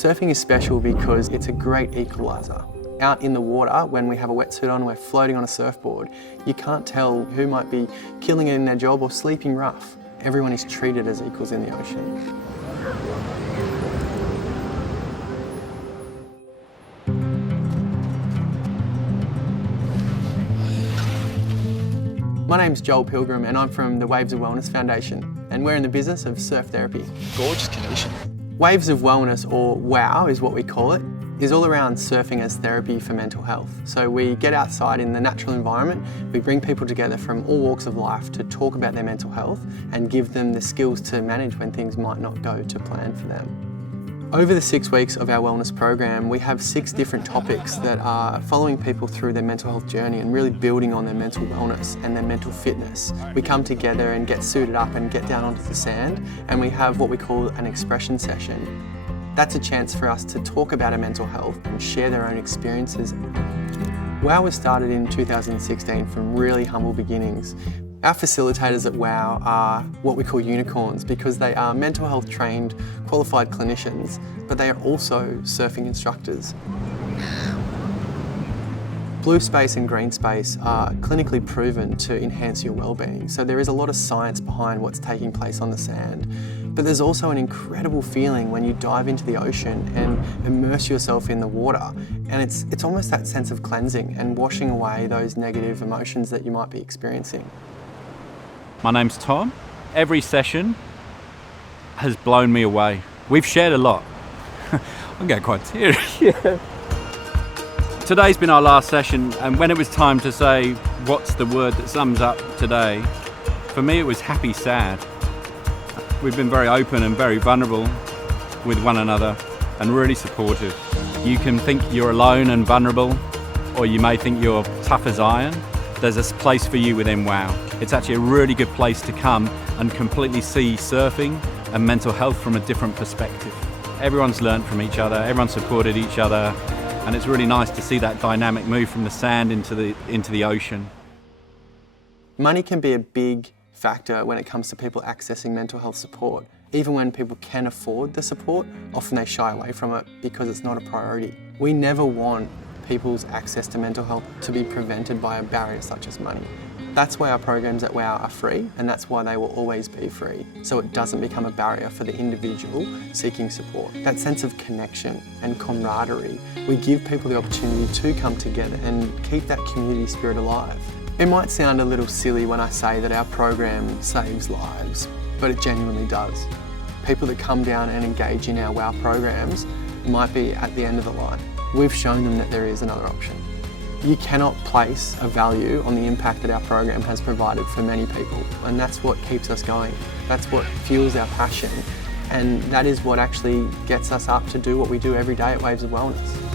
Surfing is special because it's a great equaliser. Out in the water, when we have a wetsuit on, we're floating on a surfboard, you can't tell who might be killing it in their job or sleeping rough. Everyone is treated as equals in the ocean. My name's Pilgrim and I'm from the Waves of Wellness Foundation, and we're in the business of surf therapy. Gorgeous condition. Waves of Wellness, or WOW is what we call it, is all around surfing as therapy for mental health. So we get outside in the natural environment, we bring people together from all walks of life to talk about their mental health and give them the skills to manage when things might not go to plan for them. Over the 6 weeks of our wellness program, we have 6 different topics that are following people through their mental health journey and really building on their mental wellness and their mental fitness. We come together and get suited up and get down onto the sand, and we have what we call an expression session. That's a chance for us to talk about our mental health and share their own experiences. WOW was started in 2016 from really humble beginnings. Our facilitators at WOW are what we call unicorns because they are mental health trained, qualified clinicians, but they are also surfing instructors. Blue space and green space are clinically proven to enhance your well-being, so there is a lot of science behind what's taking place on the sand. But there's also an incredible feeling when you dive into the ocean and immerse yourself in the water, and it's almost that sense of cleansing and washing away those negative emotions that you might be experiencing. My name's Tom. Every session has blown me away. We've shared a lot. I'm getting quite teary. Yeah. Today's been our last session, and when it was time to say what's the word that sums up today, for me it was happy sad. We've been very open and very vulnerable with one another and really supportive. You can think you're alone and vulnerable, or you may think you're tough as iron. There's a place for you within WOW. It's actually a really good place to come and completely see surfing and mental health from a different perspective. Everyone's learned from each other, everyone's supported each other, and it's really nice to see that dynamic move from the sand into the ocean. Money can be a big factor when it comes to people accessing mental health support. Even when people can afford the support, often they shy away from it because it's not a priority. We never want people's access to mental health to be prevented by a barrier such as money. That's why our programs at WOW are free, and that's why they will always be free, so it doesn't become a barrier for the individual seeking support. That sense of connection and camaraderie, we give people the opportunity to come together and keep that community spirit alive. It might sound a little silly when I say that our program saves lives, but it genuinely does. People that come down and engage in our WOW programs might be at the end of the line. We've shown them that there is another option. You cannot place a value on the impact that our program has provided for many people, and that's what keeps us going. That's what fuels our passion, and that is what actually gets us up to do what we do every day at Waves of Wellness.